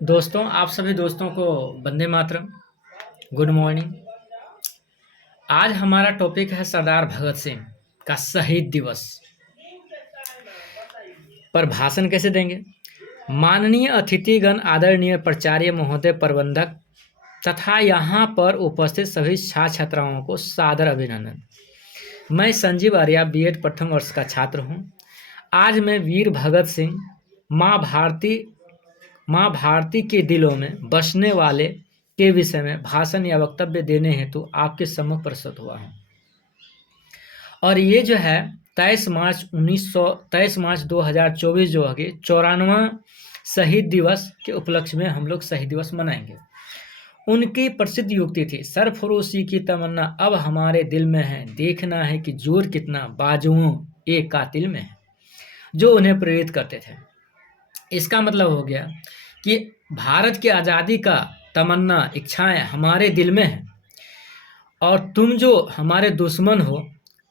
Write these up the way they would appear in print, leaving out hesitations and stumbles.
दोस्तों, आप सभी दोस्तों को वंदे मातरम। Good morning. आज हमारा टॉपिक है सरदार भगत सिंह का शहीद दिवस पर भाषण कैसे देंगे। माननीय अतिथिगण, आदरणीय प्राचार्य महोदय, प्रबंधक तथा यहाँ पर उपस्थित सभी छात्र छात्राओं को सादर अभिनंदन। मैं संजीव आर्या बीएड प्रथम वर्ष का छात्र हूँ। आज मैं वीर भगत सिंह, माँ भारती के दिलों में बसने वाले के विषय में भाषण या वक्तव्य देने हेतु आपके सम्मुख प्रस्तुत हुआ हूँ। और ये जो है 23 मार्च 2024 जो है 94वां शहीद दिवस के उपलक्ष्य में हम लोग शहीद दिवस मनाएंगे। उनकी प्रसिद्ध युक्ति थी, सरफरोशी की तमन्ना अब हमारे दिल में है, देखना है कि जोर कितना बाजुओं एक कातिल में है, जो उन्हें प्रेरित करते थे। इसका मतलब हो गया कि भारत की आज़ादी का तमन्ना, इच्छाएं हमारे दिल में है, और तुम जो हमारे दुश्मन हो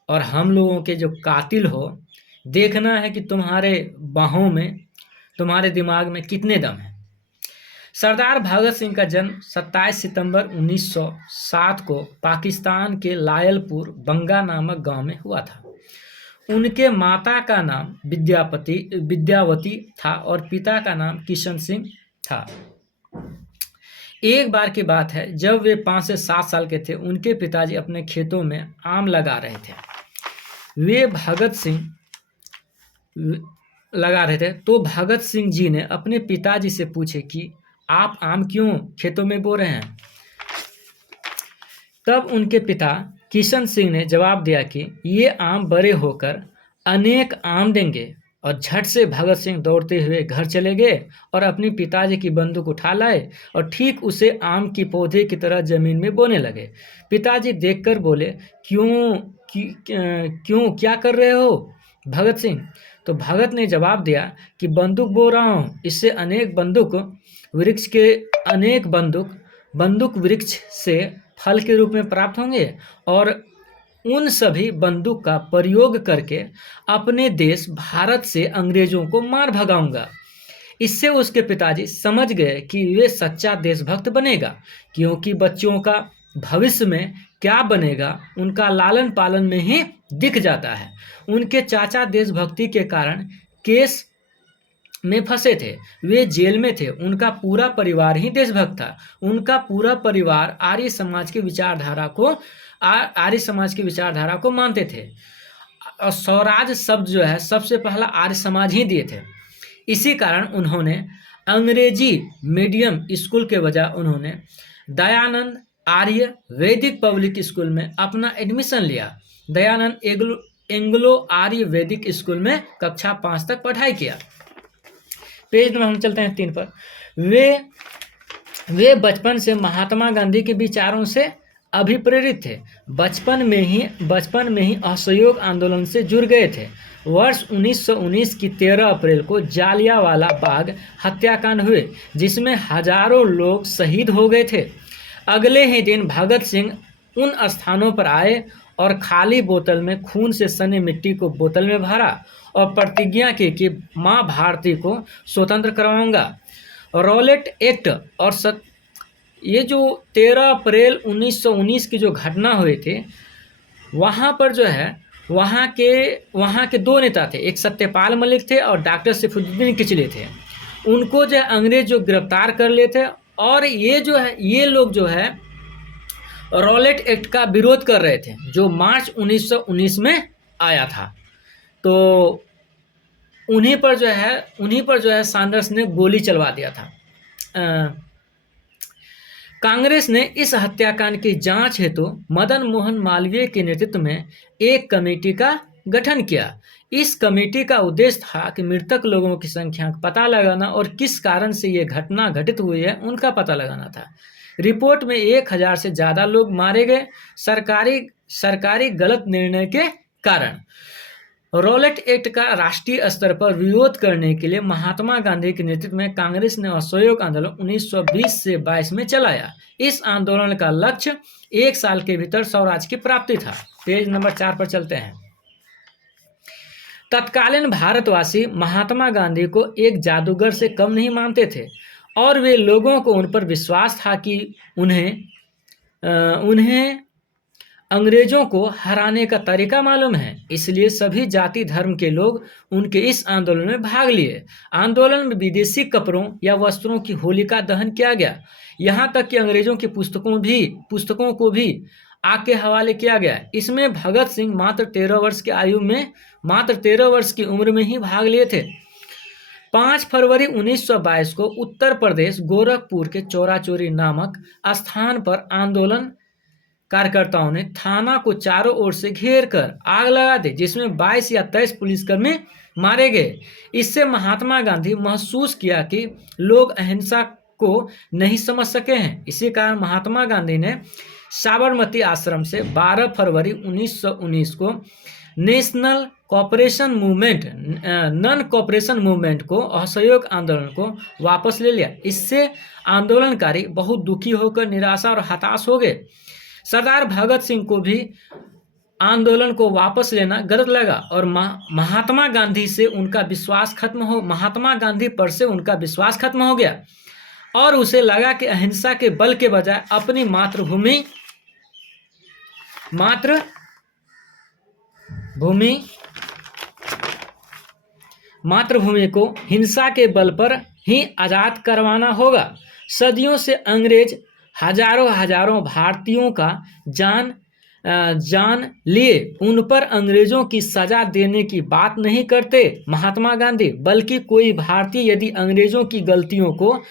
और हम लोगों के जो कातिल हो, देखना है कि तुम्हारे बाहों में, तुम्हारे दिमाग में कितने दम है। सरदार भगत सिंह का जन्म 27 सितंबर 1907 को पाकिस्तान के लायलपुर बंगा नामक गांव में हुआ था। उनके माता का नाम विद्यावती था और पिता का नाम किशन सिंह था। एक बार की बात है, जब वे 5 से 7 साल के थे, उनके पिताजी अपने खेतों में आम लगा रहे थे। तो भगत सिंह जी ने अपने पिताजी से पूछे कि आप आम क्यों खेतों में बो रहे हैं। तब उनके पिता किशन सिंह ने जवाब दिया कि ये आम बड़े होकर अनेक आम देंगे। और झट से भगत सिंह दौड़ते हुए घर चले गए और अपनी पिताजी की बंदूक उठा लाए और ठीक उसे आम की पौधे की तरह जमीन में बोने लगे। पिताजी देखकर बोले, क्यों क्या कर रहे हो भगत सिंह? तो भगत ने जवाब दिया कि बंदूक बो रहा हूँ, इससे बंदूक वृक्ष से फल के रूप में प्राप्त होंगे और उन सभी बंदूक का प्रयोग करके अपने देश भारत से अंग्रेजों को मार भगाऊंगा। इससे उसके पिताजी समझ गए कि वे सच्चा देशभक्त बनेगा, क्योंकि बच्चों का भविष्य में क्या बनेगा उनका लालन पालन में ही दिख जाता है। उनके चाचा देशभक्ति के कारण केस में फंसे थे, वे जेल में थे। उनका पूरा परिवार ही देशभक्त था। उनका पूरा परिवार आर्य समाज की विचारधारा को मानते थे और स्वराज शब्द जो है सबसे पहला आर्य समाज ही दिए थे। इसी कारण उन्होंने अंग्रेजी मीडियम स्कूल के बजाय उन्होंने दयानंद आर्य वैदिक पब्लिक स्कूल में अपना एडमिशन लिया। दयानंद एंग्लो आर्य वैदिक स्कूल में कक्षा 5 तक पढ़ाई किया। पेज में हम चलते हैं 3 पर। वे बचपन से महात्मा गांधी के विचारों से अभिप्रेरित थे। बचपन में ही असहयोग आंदोलन से जुड़ गए थे। वर्ष 1919 की 13 अप्रैल को जालियांवाला बाग हत्याकांड हुए, जिसमें हजारों लोग शहीद हो गए थे। अगले ही दिन भगत सिंह उन स्थानों पर आए और खाली बोतल में खून से सने मिट्टी को बोतल में भरा और प्रतिज्ञा की कि माँ भारती को स्वतंत्र करवाऊंगा। रॉलेट एक्ट और ये जो 13 अप्रैल 1919 की जो घटना हुई थी, वहाँ पर जो है वहाँ के 2 नेता थे, एक सत्यपाल मलिक थे और डॉक्टर सैफुद्दीन किचले थे। उनको जो अंग्रेज जो गिरफ्तार कर लिए थे और ये लोग जो है रॉलेट एक्ट का विरोध कर रहे थे, जो मार्च 1919 में आया था। तो उन्हीं पर जो है सैंडर्स ने गोली चलवा दिया था। कांग्रेस ने इस हत्याकांड की जांच हेतु मदन मोहन मालवीय के नेतृत्व में एक कमेटी का गठन किया। इस कमेटी का उद्देश्य था कि मृतक लोगों की संख्या का पता लगाना और किस कारण से ये घटना घटित हुई है उनका पता लगाना था। रिपोर्ट में 1000 से ज़्यादा लोग मारे गए सरकारी गलत निर्णय के कारण। रॉलेट एक्ट का राष्ट्रीय स्तर पर विरोध करने के लिए महात्मा गांधी के नेतृत्व में कांग्रेस ने असहयोग आंदोलन 1920 से 22 में चलाया। इस आंदोलन का लक्ष्य 1 साल के भीतर स्वराज की प्राप्ति था। पेज नंबर 4 पर चलते हैं। तत्कालीन भारतवासी महात्मा गांधी को एक जादूगर से कम नहीं मानते थे और वे लोगों को उन पर विश्वास था कि उन्हें अंग्रेजों को हराने का तरीका मालूम है, इसलिए सभी जाति धर्म के लोग उनके इस आंदोलन में भाग लिए। आंदोलन में विदेशी कपड़ों या वस्त्रों की होलिका दहन किया गया, यहाँ तक कि अंग्रेजों की पुस्तकों को भी आग के हवाले किया गया। इसमें भगत सिंह मात्र 13 वर्ष की उम्र में ही भाग लिए थे। 5 फरवरी 1922 को उत्तर प्रदेश गोरखपुर के चौराचौरी नामक स्थान पर आंदोलन कार्यकर्ताओं ने थाना को चारों ओर से घेर कर आग लगा दी, जिसमें 22 या 23 पुलिसकर्मी मारे गए। इससे महात्मा गांधी महसूस किया कि लोग अहिंसा को नहीं समझ सके हैं। इसी कारण महात्मा गांधी ने साबरमती आश्रम से 12 फरवरी 1919 को नेशनल नन कॉपरेशन मूवमेंट को असहयोग आंदोलन को वापस ले लिया। इससे आंदोलनकारी बहुत दुखी होकर निराशा और हताश हो गए। सरदार भगत सिंह को भी आंदोलन को वापस लेना गलत लगा और महात्मा गांधी पर से उनका विश्वास खत्म हो गया और उसे लगा कि अहिंसा के बल के बजाय अपनी मातृभूमि को हिंसा के बल पर ही आजाद करवाना होगा। सदियों से अंग्रेज हजारों भारतीयों का जान लिए उन पर अंग्रेजों की सजा देने की बात नहीं करते महात्मा गांधी, बल्कि कोई भारतीय यदि अंग्रेजों की गलतियों को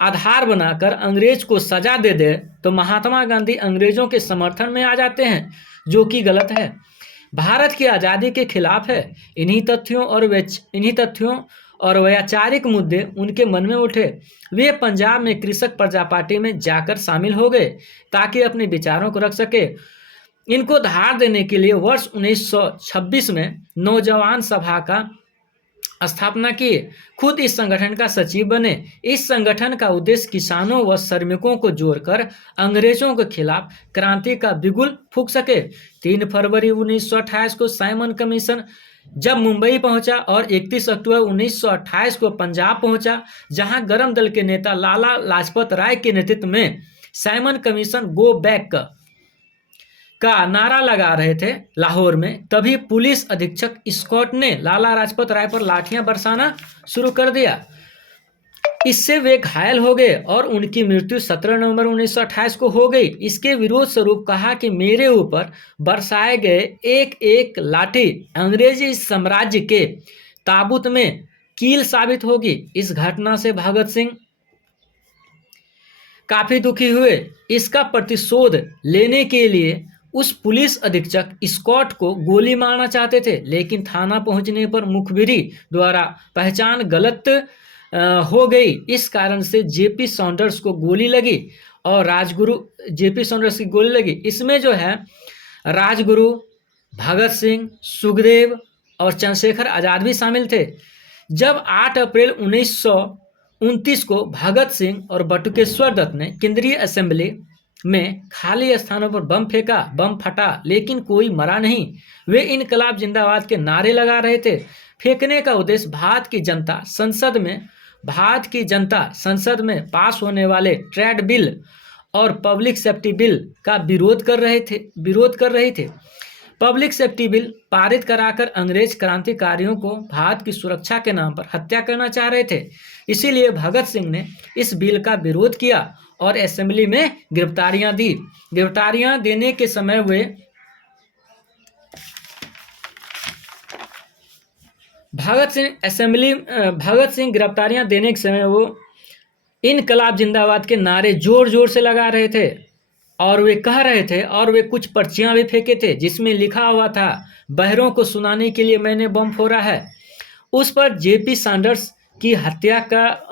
आधार बनाकर अंग्रेज को सजा दे दे तो महात्मा गांधी अंग्रेजों के समर्थन में आ जाते हैं, जो कि गलत है, भारत की आज़ादी के खिलाफ है। इन्हीं तथ्यों और वैचारिक मुद्दे उनके मन में उठे। वे पंजाब में कृषक प्रजा पार्टी में जाकर शामिल हो गए ताकि अपने विचारों को रख सके। इनको धार देने के लिए वर्ष 1926 में नौजवान सभा का स्थापना किए। खुद इस संगठन का सचिव बने। इस संगठन का उद्देश्य किसानों व श्रमिकों को जोड़कर अंग्रेजों के खिलाफ क्रांति का बिगुल फूंक सके। 3 फरवरी 1928 को साइमन कमीशन जब मुंबई पहुंचा और 31 अक्टूबर 1928 को पंजाब पहुंचा, जहां गरम दल के नेता लाला लाजपत राय के नेतृत्व में साइमन कमीशन गो बैक का नारा लगा रहे थे लाहौर में, तभी पुलिस अधीक्षक स्कॉट ने लाला लाजपत राय पर लाठियां बरसाना शुरू कर दिया। इससे वे घायल हो गए और उनकी मृत्यु 17 नवंबर 1928 को हो गई। इसके विरोध स्वरूप कहा कि मेरे ऊपर बरसाए गए एक एक लाठी अंग्रेजी साम्राज्य के ताबूत में कील साबित होगी। इस घटना से भगत सिंह काफी दुखी हुए। इसका प्रतिशोध लेने के लिए उस पुलिस अधीक्षक स्कॉट को गोली मारना चाहते थे, लेकिन थाना पहुंचने पर मुखबिरी द्वारा पहचान गलत हो गई। इस कारण से जेपी सॉन्डर्स को गोली लगी और जेपी सॉन्डर्स की गोली लगी। इसमें जो है राजगुरु, भगत सिंह, सुखदेव और चंद्रशेखर आजाद भी शामिल थे। जब 8 अप्रैल 1929 को भगत सिंह और बटुकेश्वर दत्त ने केंद्रीय असेंबली में खाली स्थानों पर बम फेंका, बम फटा, लेकिन कोई मरा नहीं। वे इनकलाब जिंदाबाद के नारे लगा रहे थे। फेंकने का उद्देश्य भारत की जनता संसद में पास होने वाले ट्रेड बिल और पब्लिक सेफ्टी बिल का विरोध कर रहे थे। पब्लिक सेफ्टी बिल पारित कराकर अंग्रेज क्रांतिकारियों को भारत की सुरक्षा के नाम पर हत्या करना चाह रहे थे। इसीलिए भगत सिंह ने इस बिल का विरोध किया और असेंबली में गिरफ्तारियां दी। गिरफ्तारियां देने के समय भगत सिंह गिरफ्तारियां देने के समय वो इनकलाब जिंदाबाद के नारे जोर जोर से लगा रहे थे और वे कह रहे थे और वे कुछ पर्चियां भी फेंके थे जिसमें लिखा हुआ था, बहरों को सुनाने के लिए मैंने बम फोड़ा है। उस पर जेपी सॉन्डर्स की हत्या का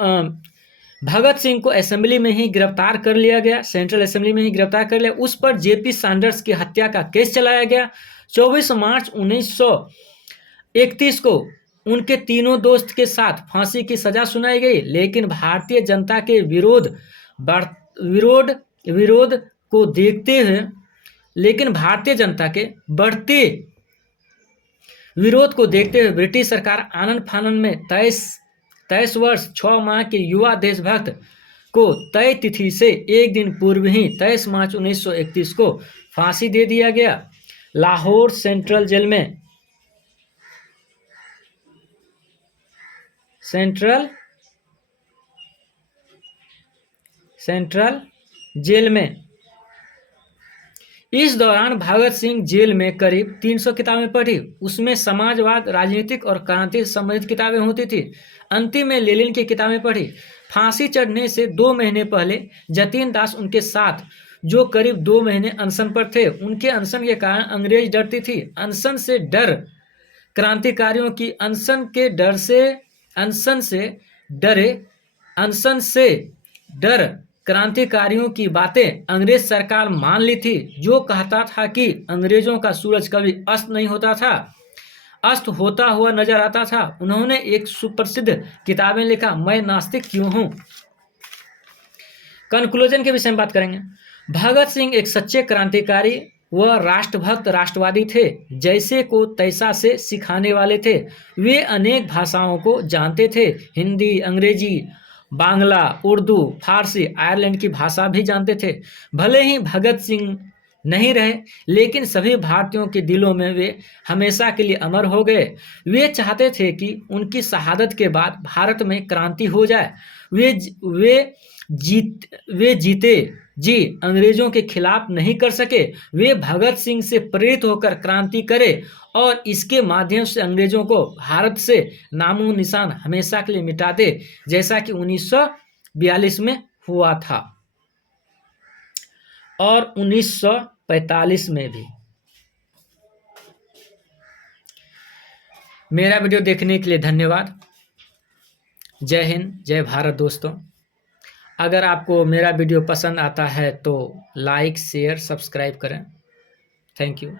भगत सिंह को असेंबली में ही गिरफ्तार कर लिया गया, सेंट्रल असेंबली में ही गिरफ्तार कर लिया। उस पर जेपी सॉन्डर्स की हत्या का केस चलाया गया। 24 मार्च 1931 को उनके तीनों दोस्त के साथ फांसी की सजा सुनाई गई, लेकिन भारतीय जनता के विरोध को देखते हुए ब्रिटिश सरकार आनन फानन में 23 वर्ष 6 माह के युवा देशभक्त को तय तिथि से एक दिन पूर्व ही 23 मार्च 1931 को फांसी दे दिया गया। लाहौर सेंट्रल जेल में सेंट्रल जेल में इस दौरान भगत सिंह जेल में करीब 300 किताबें पढ़ी। उसमें समाजवाद, राजनीतिक और क्रांति से संबंधित किताबें होती थी। अंतिम में लेनिन की किताबें पढ़ी। फांसी चढ़ने से 2 महीने पहले जतीन दास उनके साथ, जो करीब 2 महीने अनशन पर थे, उनके अनशन के कारण अंग्रेज डरती थी। अनशन से डर क्रांतिकारियों की अनशन से डर क्रांतिकारियों की बातें अंग्रेज सरकार मान ली थी, जो कहता था कि अंग्रेजों का सूरज कभी अस्त नहीं होता था, अस्त होता हुआ नजर आता था। उन्होंने एक सुप्रसिद्ध किताबें लिखा, मैं नास्तिक क्यों हूं। कंक्लूजन के विषय में बात करेंगे। भगत सिंह एक सच्चे क्रांतिकारी व राष्ट्रभक्त राष्ट्रवादी थे। जैसे को तैसा से सिखाने वाले थे। वे अनेक भाषाओं को जानते थे। हिंदी, अंग्रेजी, बांग्ला, उर्दू, फारसी, आयरलैंड की भाषा भी जानते थे। भले ही भगत सिंह नहीं रहे, लेकिन सभी भारतीयों के दिलों में वे हमेशा के लिए अमर हो गए। वे चाहते थे कि उनकी शहादत के बाद भारत में क्रांति हो जाए। वे जीते जी अंग्रेजों के खिलाफ नहीं कर सके। वे भगत सिंह से प्रेरित होकर क्रांति करे और इसके माध्यम से अंग्रेजों को भारत से नामो निशान हमेशा के लिए मिटा दे, जैसा कि 1942 में हुआ था और 1945 में भी। मेरा वीडियो देखने के लिए धन्यवाद। जय हिंद, जय भारत दोस्तों। अगर आपको मेरा वीडियो पसंद आता है तो लाइक, शेयर, सब्सक्राइब करें। Thank you.